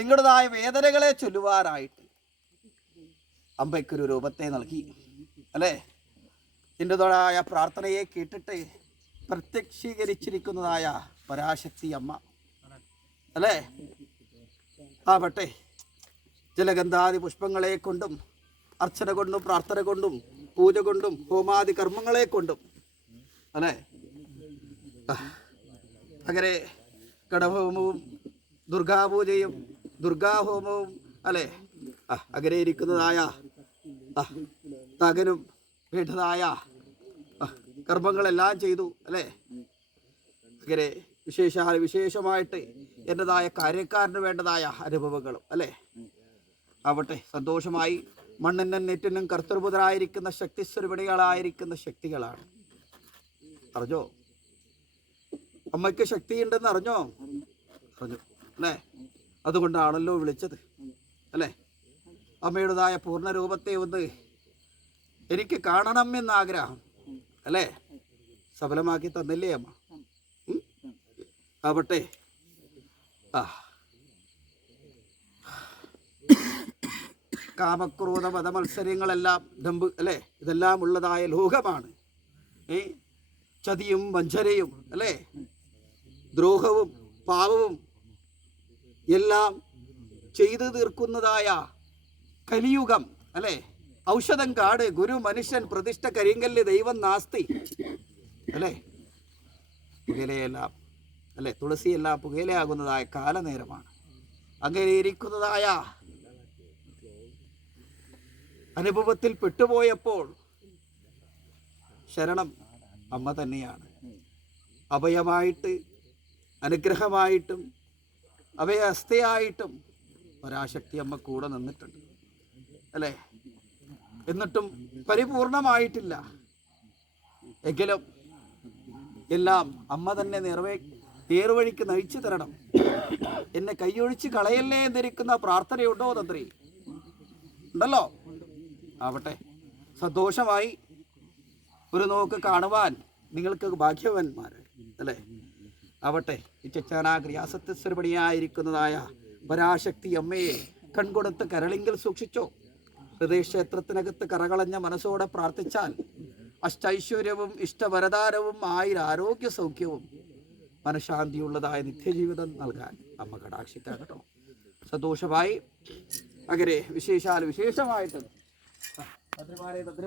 നിങ്ങളുടേതായ വേദനകളെ ചൊല്ലുവാനായിട്ട് അമ്പയ്ക്കൊരു രൂപത്തെ നൽകി അല്ലേ. നിൻ്റെതായ പ്രാർത്ഥനയെ കേട്ടിട്ട് പ്രത്യക്ഷീകരിച്ചിരിക്കുന്നതായ പരാശക്തി അമ്മ അല്ലേ. ആവട്ടെ, ജലഗന്ധാദി പുഷ്പങ്ങളെ കൊണ്ടും അർച്ചന കൊണ്ടും പ്രാർത്ഥന കൊണ്ടും പൂജ കൊണ്ടും ഹോമാദി കർമ്മങ്ങളെ കൊണ്ടും അല്ലേ, അങ്ങനെ കടഹോമവും ദുർഗാപൂജയും ദുർഗാഹോമവും അല്ലേ, അങ്ങനെ ഇരിക്കുന്നതായ തകനും വേണ്ടതായ കർമ്മങ്ങളെല്ലാം ചെയ്തു അല്ലേ. അങ്ങനെ വിശേഷമായിട്ട് എൻ്റെതായ കാര്യക്കാരന് വേണ്ടതായ അനുഭവങ്ങളും അല്ലേ. ആവട്ടെ, സന്തോഷമായി മണ്ണിനും നെറ്റിനും കർത്തൃബുധരായിരിക്കുന്ന ശക്തിസ്വരൂപിണികളായിരിക്കുന്ന ശക്തികളാണ്. അറിഞ്ഞോ, അമ്മയ്ക്ക് ശക്തിയുണ്ടെന്ന് അറിഞ്ഞു അല്ലേ. അതുകൊണ്ടാണല്ലോ വിളിച്ചത് അല്ലേ. അമ്മയുടേതായ പൂർണ്ണരൂപത്തെ ഒന്ന് എനിക്ക് കാണണം എന്നാഗ്രഹം അല്ലേ. സഫലമാക്കി തന്നില്ലേ അമ്മ. ആവട്ടെ, കാമക്രോധ മതമത്സരങ്ങളെല്ലാം ദമ്പ് അല്ലേ, ഇതെല്ലാം ഉള്ളതായ ലോകമാണ്. ചതിയും വഞ്ചനയും അല്ലേ, ദ്രോഹവും പാപവും എല്ലാം ചെയ്തു തീർക്കുന്നതായ കലിയുഗം അല്ലേ. ഔഷധം കാട്, ഗുരു മനുഷ്യൻ, പ്രതിഷ്ഠ കരിങ്കല്ല്, ദൈവം നാസ്തി അല്ലേ. പുകയിലയെല്ലാം അല്ലേ, തുളസിയെല്ലാം പുകയിലയാകുന്നതായ കാലനേരമാണ്. അങ്ങനെ ഇരിക്കുന്നതായ അനുഭവത്തിൽ പെട്ടുപോയപ്പോൾ ശരണം അമ്മ തന്നെയാണ്. അഭയമായിട്ട് അനുഗ്രഹമായിട്ടും അഭയഹസ്തയായിട്ടും പരാശക്തി അമ്മ കൂടെ നിന്നിട്ടുണ്ട് അല്ലേ. എന്നിട്ടും പരിപൂർണമായിട്ടില്ല എങ്കിലും എല്ലാം അമ്മ തന്നെ നേർവഴിക്ക് നയിച്ചു തരണം. എന്നെ കൈയൊഴിച്ച് കളയല്ലേ എന്നിരിക്കുന്ന പ്രാർത്ഥനയുണ്ടോ തന്ത്രി? ഉണ്ടല്ലോ. ആവട്ടെ, സന്തോഷമായി ഒരു നോക്ക് കാണുവാൻ നിങ്ങൾക്ക് ഭാഗ്യവാന്മാർ അല്ലേ. ആവട്ടെ, ഈ ചച്ചാനാക്രിയാസത്യസ്വരൂപിണിയായിരിക്കുന്നതായ പരാശക്തി അമ്മയെ കൺകൊടുത്ത് കരളിങ്കിൽ സൂക്ഷിച്ചോ. ഹൃദയക്ഷേത്രത്തിനകത്ത് കറകളഞ്ഞ മനസ്സോടെ പ്രാർത്ഥിച്ചാൽ അഷ്ടൈശ്വര്യവും ഇഷ്ടവരദാനവും ആരോഗ്യ സൗഖ്യവും മനഃശാന്തിയുള്ളതായ നിത്യജീവിതം നൽകാൻ അമ്മ കടാക്ഷിക്കാം കേട്ടോ. സന്തോഷമായി അങ്ങനെ വിശേഷമായിട്ട്